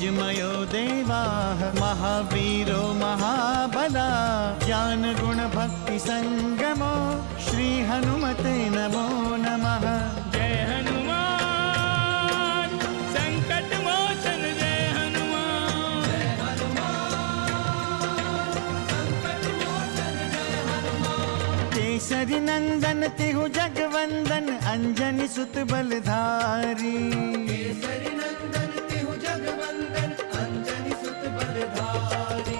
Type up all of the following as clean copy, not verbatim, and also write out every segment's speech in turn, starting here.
तेजमयो देवाः महावीरो महाबला ज्ञान गुण भक्ति संगमो श्री हनुमते नमो नमः। जय हनुमान संकट मोचन जय हनुमान। जय हनुमान संकट मोचन जय हनुमान। केसरी नंदन तिहु जगवंदन अंजनी सुत बलधारी। केसरी नंदन तिहु जगवंदन अंजनी सुत बलधारी।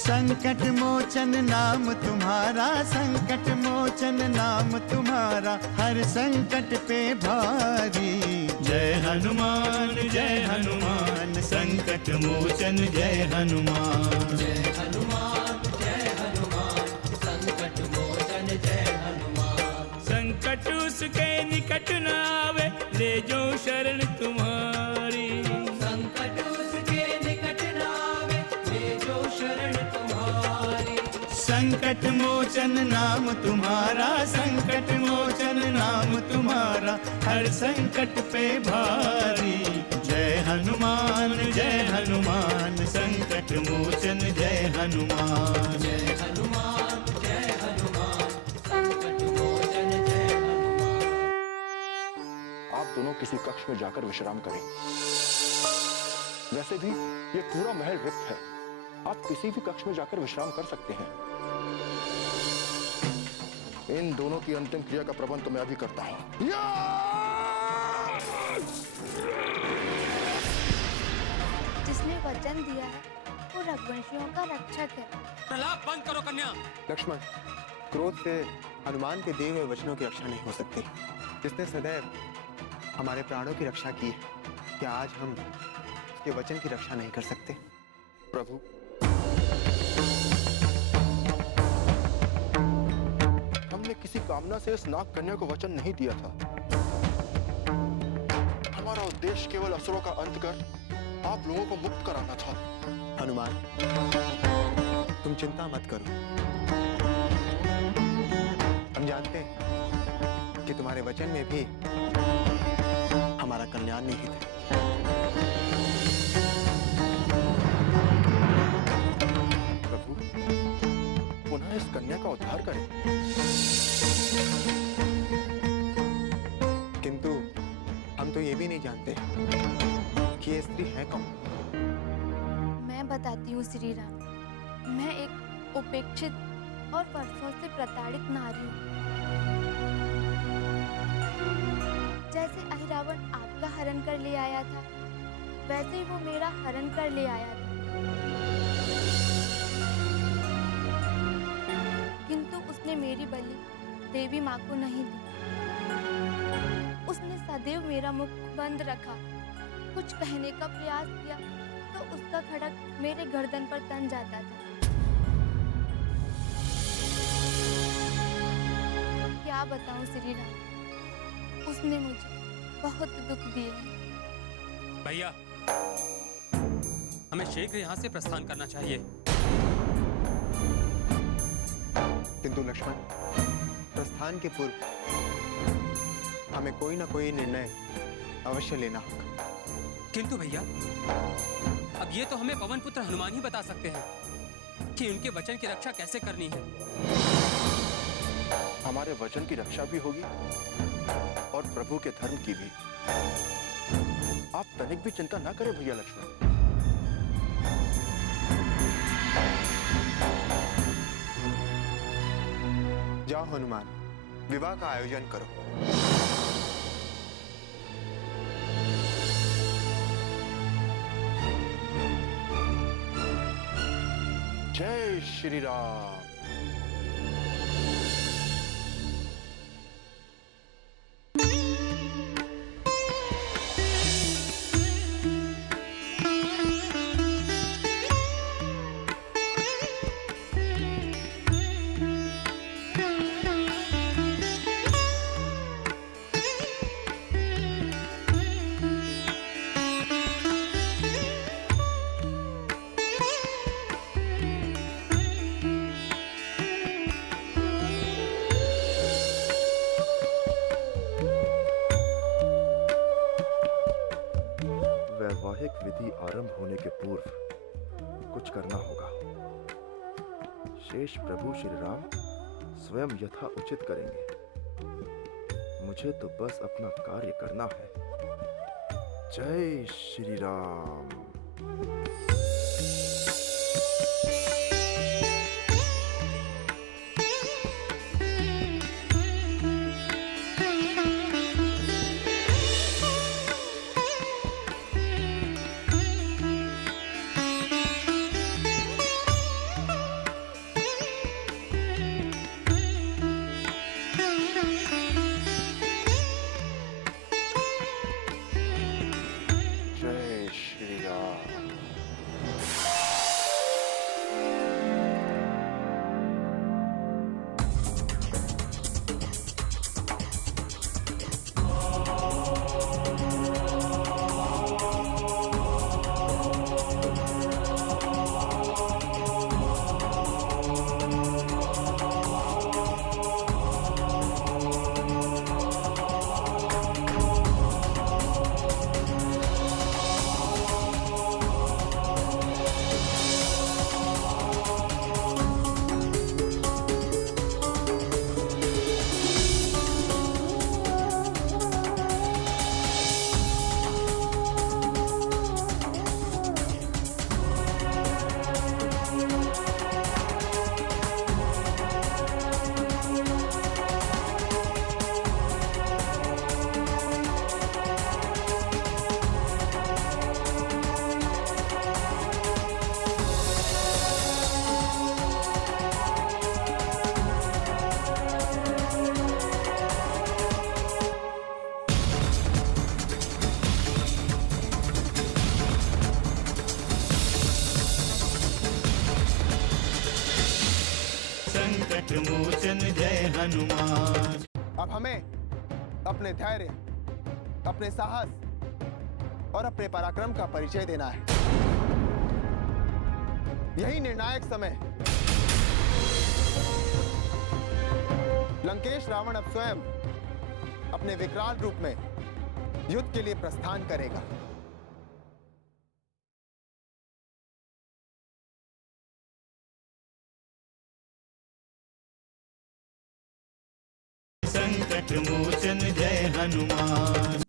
संकट मोचन नाम तुम्हारा संकट मोचन नाम तुम्हारा हर संकट पे भारी। जय हनुमान संकट मोचन जय हनुमान। जय हनुमान संकट मोचन जय हनुमान। संकट उसके निकट न आवे ले जो शरण तुम्हारी। संकट उसके निकट न आवे ले जो शरण तुम्हारी। संकट मोचन नाम तुम्हारा संकट मोचन नाम तुम्हारा हर संकट पे भारी। जय हनुमान संकट मोचन जय हनुमान। जय हनुमान संकट मोचन जय हनुमान। आप दोनों किसी कक्ष में जाकर विश्राम करें। वैसे भी ये पूरा महल रिक्त है, आप किसी भी कक्ष में जाकर विश्राम कर सकते हैं। इन दोनों की अंतिम क्रिया का प्रबंध तो मैं अभी करता हूं। जिसने वचन दिया है वो रघुवंशियों का रक्षक है। प्रलाप बंद करो कन्या। लक्ष्मण, क्रोध से हनुमान के दिए हुए वचनों की रक्षा नहीं हो सकती। जिसने सदैव हमारे प्राणों की रक्षा की है, क्या आज हम उसके वचन की रक्षा नहीं कर सकते? प्रभु, हमने किसी कामना से इस नाग कन्या को वचन नहीं दिया था। हमारा उद्देश्य केवल असुरों का अंत कर आप लोगों को मुक्त कराना था। हनुमान, तुम चिंता मत करो। हम जानते हैं कि तुम्हारे वचन में भी हमारा कल्याण निहित है। प्रभु, पुनः इस कन्या का उद्धार करें। किंतु हम तो ये भी नहीं जानते कि ये स्त्री है कौन। मैं बताती हूँ श्री राम। मैं एक उपेक्षित और वर्षों से प्रताड़ित नारी हूँ। जैसे अहिरावण आपका हरण कर ले आया था, वैसे ही वो मेरा हरण कर ले आया था। किंतु उसने मेरी बलि देवी माँ को नहीं दी। उसने सदैव मेरा मुख बंद रखा। कुछ कहने का प्रयास किया तो उसका खड़क मेरे गर्दन पर तन जाता था। क्या बताऊं श्री राम, उसने मुझे बहुत दुख दिए। भैया, हमें शीघ्र यहाँ से प्रस्थान करना चाहिए। किंतु लक्ष्मण, प्रस्थान के पूर्व हमें कोई ना कोई निर्णय अवश्य लेना होगा। किंतु भैया, अब ये तो हमें पवन पुत्र हनुमान ही बता सकते हैं कि उनके वचन की रक्षा कैसे करनी है। हमारे वचन की रक्षा भी होगी और प्रभु के धर्म की भी। आप तनिक भी चिंता ना करें भैया लक्ष्मण। जाओ हनुमान, विवाह का आयोजन करो। जय श्री राम। वैवाहिक विधि आरंभ होने के पूर्व कुछ करना होगा। शेष प्रभु श्री राम स्वयं यथा उचित करेंगे। मुझे तो बस अपना कार्य करना है। जय श्री राम। जय श्री राम। संकट मोचन जय हनुमान। अब हमें अपने धैर्य, अपने साहस और अपने पराक्रम का परिचय देना है। यही निर्णायक समय। लंकेश रावण अब स्वयं अपने विकराल रूप में युद्ध के लिए प्रस्थान करेगा। संकट मोचन जय हनुमान।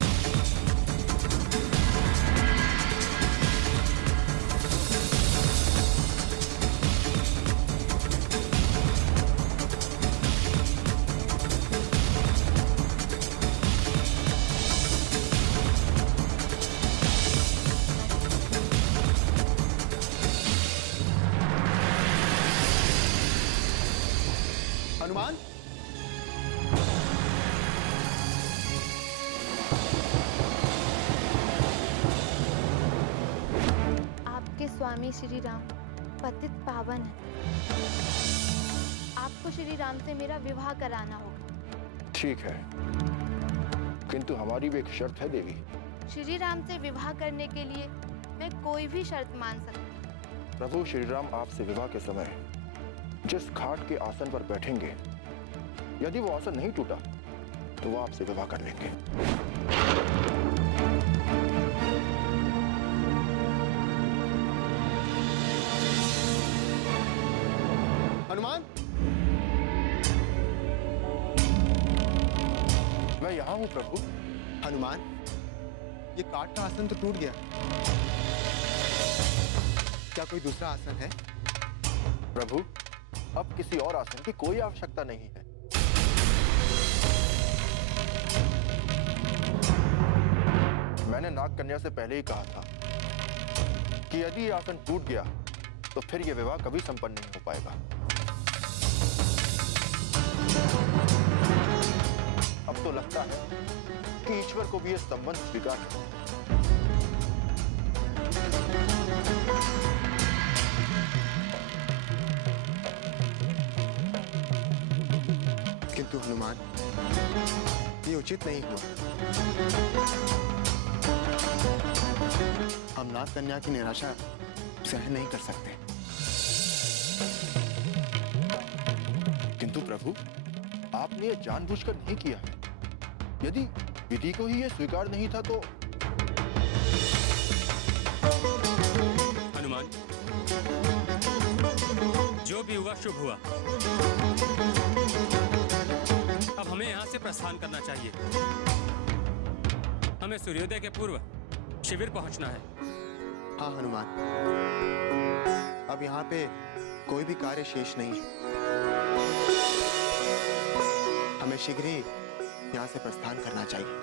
हनुमान, आपके स्वामी श्री राम पतित पावन है। आपको श्री राम से मेरा विवाह कराना होगा। ठीक है, किंतु हमारी भी एक शर्त है देवी। श्री राम से विवाह करने के लिए मैं कोई भी शर्त मान सकती हूँ। प्रभु श्री राम आपसे विवाह के समय जिस खाट के आसन पर बैठेंगे, यदि वो आसन नहीं टूटा तो वो आपसे विवाह कर लेंगे। हनुमान, मैं यहाँ हूँ प्रभु। हनुमान, ये काठ का आसन तो टूट गया। क्या कोई दूसरा आसन है? प्रभु, अब किसी और आसन की कोई आवश्यकता नहीं है। मैंने नाग कन्या से पहले ही कहा था कि यदि ये आसन टूट गया तो फिर यह विवाह कभी संपन्न नहीं हो पाएगा। अब तो लगता है कि ईश्वर को भी यह संबंध स्वीकार है। किंतु हनुमान, ये उचित नहीं हुआ। हम नाग कन्या की निराशा सहन नहीं कर सकते। किंतु प्रभु, आपने यह जानबूझकर नहीं किया है। यदि विधि को ही यह स्वीकार नहीं था तो हुआ शुभ हुआ। अब हमें यहाँ से प्रस्थान करना चाहिए। हमें सूर्योदय के पूर्व शिविर पहुंचना है। हाँ हनुमान, अब यहाँ पे कोई भी कार्य शेष नहीं है। हमें शीघ्र ही यहाँ से प्रस्थान करना चाहिए।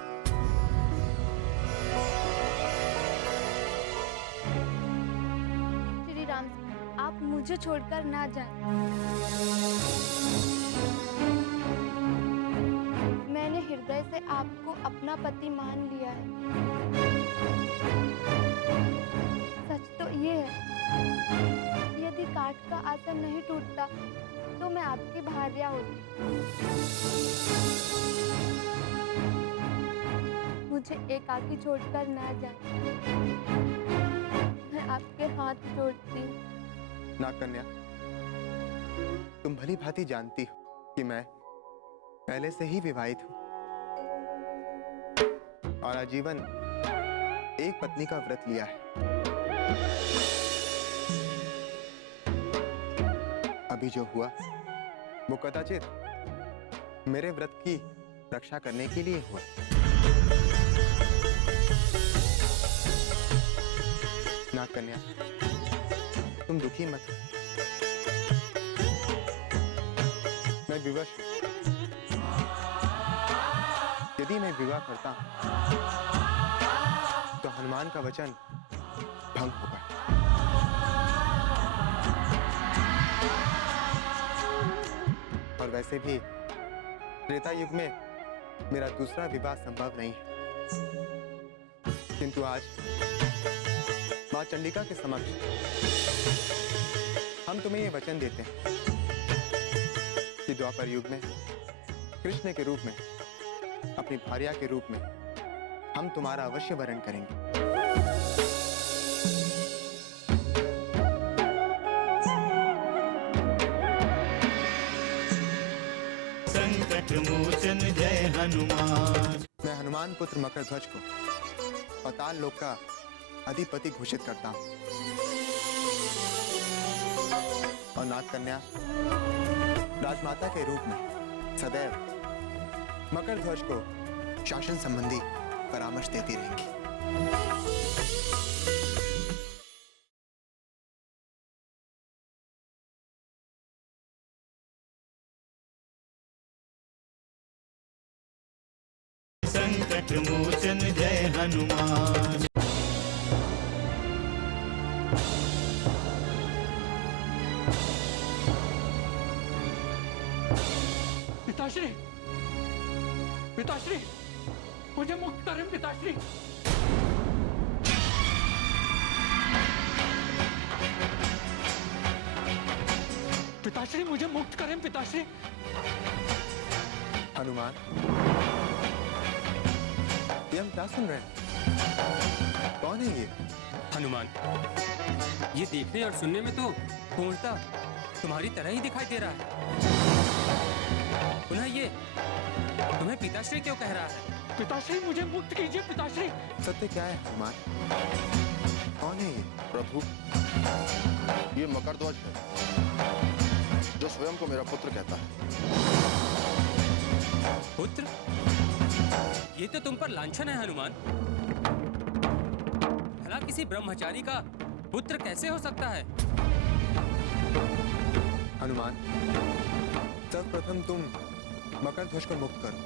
श्री राम, आप मुझे छोड़कर ना जाएं। मैंने हृदय से आपको अपना पति मान लिया है। सच तो ये है, यदि काठ का आसन नहीं टूटता तो मैं आपकी भार्या होती। मुझे एकाकी छोड़कर ना जाए, मैं आपके हाथ जोड़ती हूँ। नागकन्या, तुम भली भांति जानती हो कि मैं पहले से ही विवाहित हूं और आजीवन एक पत्नी का व्रत लिया है। अभी जो हुआ वो कदाचित मेरे व्रत की रक्षा करने के लिए हुआ। नागकन्या, तुम दुखी मत हो। मैं विवश हूं। यदि मैं विवाह करता हूं तो हनुमान का वचन भंग होगा। और वैसे भी त्रेता युग में मेरा दूसरा विवाह संभव नहीं है। किंतु आज मां चंडिका के समक्ष हम तुम्हें ये वचन देते हैं कि द्वापर युग में कृष्ण के रूप में, अपनी भार्या के रूप में हम तुम्हारा अवश्य वरण करेंगे। संकट मोचन जय हनुमान। मैं हनुमान पुत्र मकरध्वज को पाताल लोक का अधिपति घोषित करता हूं और नागकन्या राजमाता के रूप में सदैव मकरध्वज को शासन संबंधी परामर्श देती रहेंगी। संकट मोचन जय हनुमान। पिताश्री, पिताश्री, मुझे मुक्त करें पिताश्री। पिताश्री, मुझे मुक्त करें पिताश्री। हनुमान, ये हम क्या सुन रहे हैं? कौन है ये? हनुमान, ये देखने और सुनने में तो पूर्णतः तुम्हारी तरह ही दिखाई दे रहा है। पुनः ये तुम्हें पिताश्री क्यों कह रहा है? पिताश्री, मुझे मुक्त कीजिए पिताश्री। सत्य क्या है हनुमान? कौन है ये? प्रभु, ये मकरध्वज है, जो स्वयं को मेरा पुत्र कहता है। पुत्र? ये तो तुम पर लांछन है हनुमान। भला किसी ब्रह्मचारी का पुत्र कैसे हो सकता है? हनुमान, सर्वप्रथम तुम मकरध्वज को मुक्त करो।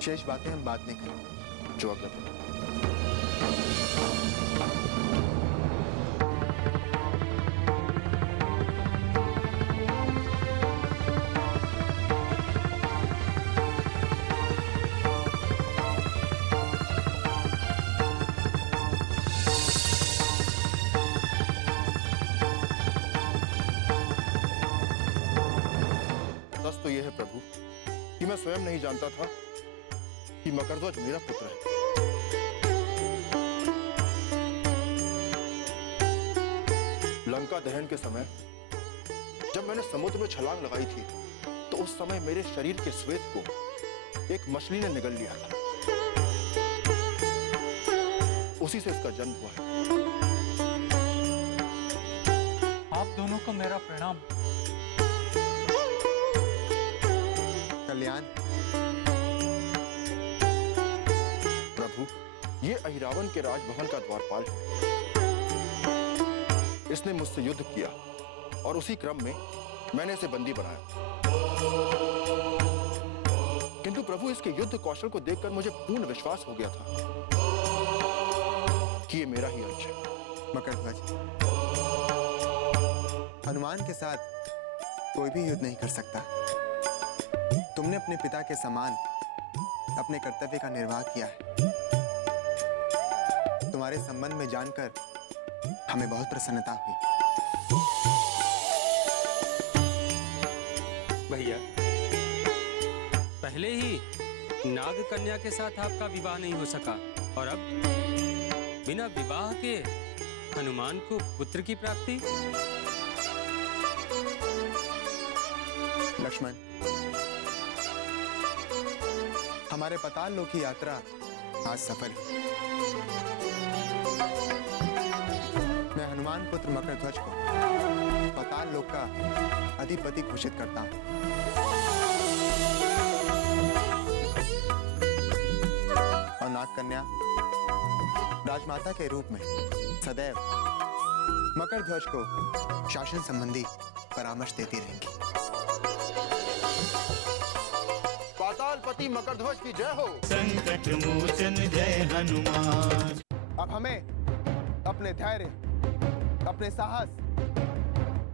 शेष बातें हम बाद में करें। जो आज्ञा है। सच तो यह है प्रभु कि मैं स्वयं नहीं जानता था कि मकरध्वज मेरा पुत्र है। लंका दहन के समय जब मैंने समुद्र में छलांग लगाई थी तो उस समय मेरे शरीर के श्वेत को एक मछली ने निगल लिया था। उसी से इसका जन्म हुआ है। आप दोनों को मेरा प्रणाम। कल्याण। प्रभु, ये अहिरावण के राजभवन का द्वारपाल है। इसने मुझसे युद्ध किया और उसी क्रम में मैंने इसे बंदी बनाया। किंतु प्रभु, इसके युद्ध कौशल को देखकर मुझे पूर्ण विश्वास हो गया था कि ये मेरा ही अंश है। मकरध्वज, हनुमान के साथ कोई भी युद्ध नहीं कर सकता। तुमने अपने पिता के समान अपने कर्तव्य का निर्वाह किया है। तुम्हारे संबंध में जानकर हमें बहुत प्रसन्नता हुई। भैया, पहले ही नाग कन्या के साथ आपका विवाह नहीं हो सका और अब बिना विवाह के हनुमान को पुत्र की प्राप्ति। लक्ष्मण, हमारे पाताल लोक की यात्रा आज सफल हुई। मैं हनुमान पुत्र मकरध्वज को पाताल लोक का अधिपति घोषित करता हूं। और नाग कन्या राजमाता के रूप में सदैव मकरध्वज को शासन संबंधी परामर्श देती रहेंगी। पातालपति मकरध्वज की जय हो। संकट मोचन जय हनुमान। अब हमें अपने धैर्य, अपने साहस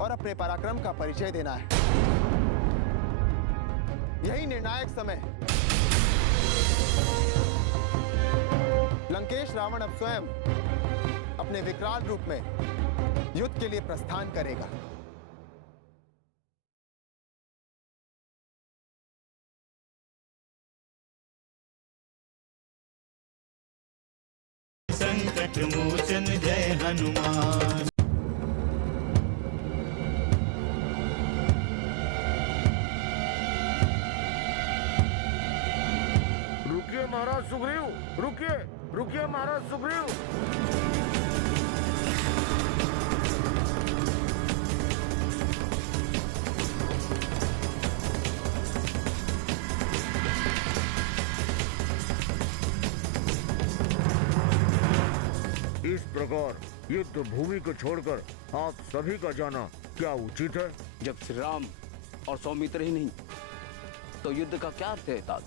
और अपने पराक्रम का परिचय देना है। यही निर्णायक समय है। लंकेश रावण अब स्वयं अपने विकराल रूप में युद्ध के लिए प्रस्थान करेगा। संकट मोचन जय हनुमान। रुकिए महाराज सुग्रीव, रुकिए रुकिए महाराज सुग्रीव। इस प्रकार युद्ध भूमि को छोड़कर आप सभी का जाना क्या उचित है? जब श्री राम और सौमित्र ही नहीं तो युद्ध का क्या अर्थ है तात?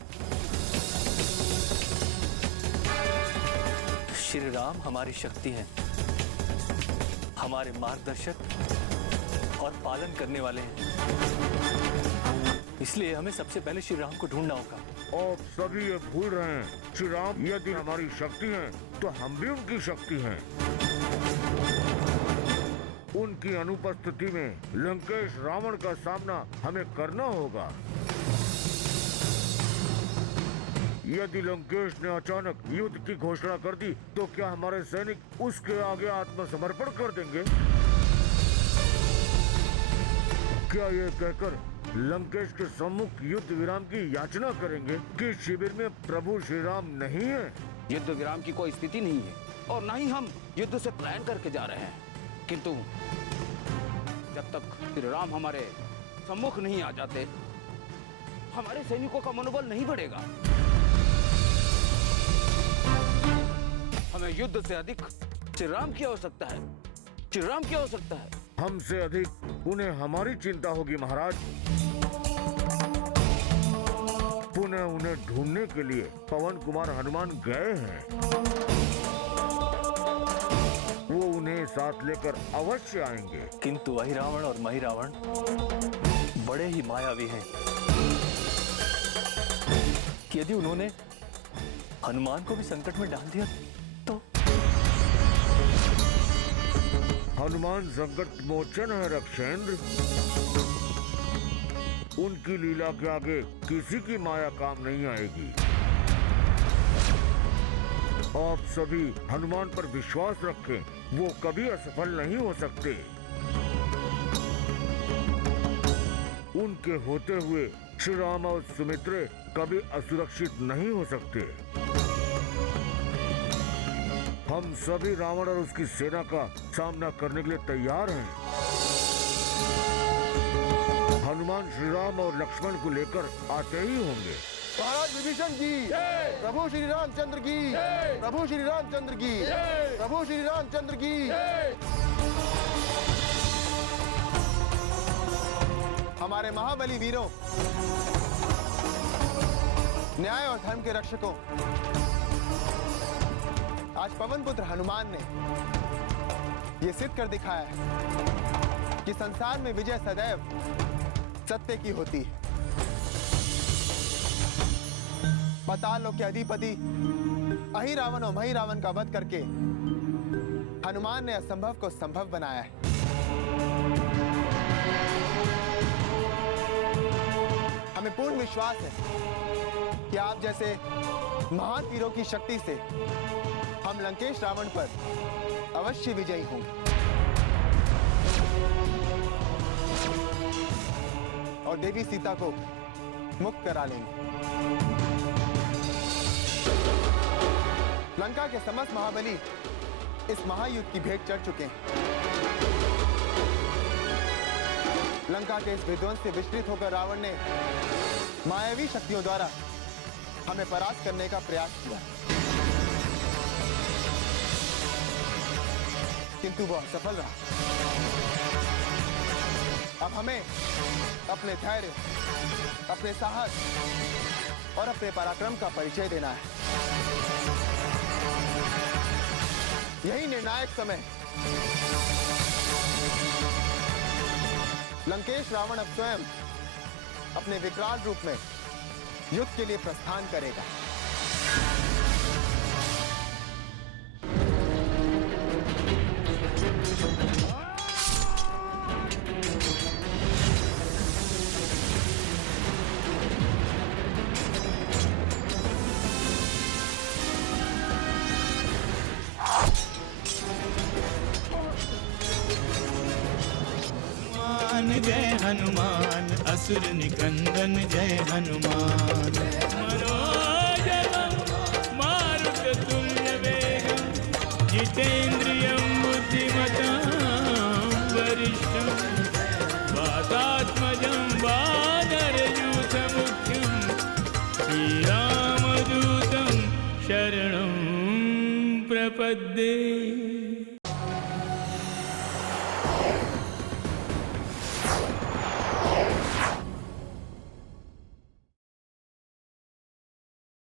श्री राम हमारी शक्ति हैं, हमारे मार्गदर्शक और पालन करने वाले हैं। इसलिए हमें सबसे पहले श्री राम को ढूंढना होगा। आप सभी ये भूल रहे हैं, श्री राम यदि हमारी शक्ति हैं, तो हम भी उनकी शक्ति हैं। उनकी अनुपस्थिति में लंकेश रावण का सामना हमें करना होगा। यदि लंकेश ने अचानक युद्ध की घोषणा कर दी तो क्या हमारे सैनिक उसके आगे आत्मसमर्पण कर देंगे? क्या ये कहकर लंकेश के सम्मुख युद्ध विराम की याचना करेंगे कि शिविर में प्रभु श्री राम नहीं है? युद्ध विराम की कोई स्थिति नहीं है और न ही हम युद्ध से पलायन करके जा रहे हैं, किंतु जब तक श्री राम हमारे सम्मुख नहीं आ जाते हमारे सैनिकों का मनोबल नहीं बढ़ेगा। हमें युद्ध से अधिक श्री राम की आवश्यकता है, श्री राम की आवश्यकता है। हमसे अधिक उन्हें हमारी चिंता होगी महाराज। पुनः उन्हें ढूंढने के लिए पवन कुमार हनुमान गए हैं। वो उन्हें साथ लेकर अवश्य आएंगे। किंतु अहिरावण और महिरावण बड़े ही मायावी हैं। कि यदि उन्होंने हनुमान को भी संकट में डाल दिया तो? हनुमान संकट मोचन है रक्षेंद्र। उनकी लीला के आगे किसी की माया काम नहीं आएगी। आप सभी हनुमान पर विश्वास रखें, वो कभी असफल नहीं हो सकते। उनके होते हुए श्री राम और सुमित्रा कभी असुरक्षित नहीं हो सकते। हम सभी रावण और उसकी सेना का सामना करने के लिए तैयार हैं। हनुमान श्री राम और लक्ष्मण को लेकर आते ही होंगे। महाराज विभीषण की, प्रभु श्री रामचंद्र की, प्रभु श्री रामचंद्र की, प्रभु श्री रामचंद्र की। हमारे महाबली वीरों, न्याय और धर्म के रक्षकों, आज पवन पुत्र हनुमान ने ये सिद्ध कर दिखाया है कि संसार में विजय सदैव सत्य की होती है। पाताल के अधिपति अहि रावण और मही रावण का वध करके हनुमान ने असंभव को संभव बनाया है। हमें पूर्ण विश्वास है कि आप जैसे महान वीरों की शक्ति से हम लंकेश रावण पर अवश्य विजयी होंगे और देवी सीता को मुक्त करा लेंगे। लंका के समस्त महाबली इस महायुद्ध की भेंट चढ़ चुके हैं। लंका के इस विध्वंस से विचलित होकर रावण ने मायावी शक्तियों द्वारा हमें परास्त करने का प्रयास किया, किंतु वह असफल रहा। अब हमें अपने धैर्य, अपने साहस और अपने पराक्रम का परिचय देना है। यही निर्णायक समय। लंकेश रावण अब स्वयं अपने विकराल रूप में युद्ध के लिए प्रस्थान करेगा। जय हनुमान, असुर निकंदन जय हनुमान। मनोजवं मारुततुल्यवेगं जितेन्द्रियं बुद्धिमतां वरिष्ठं वातात्मजं वानरयूथमुख्यं श्रीरामदूतं शरणं प्रपद्ये।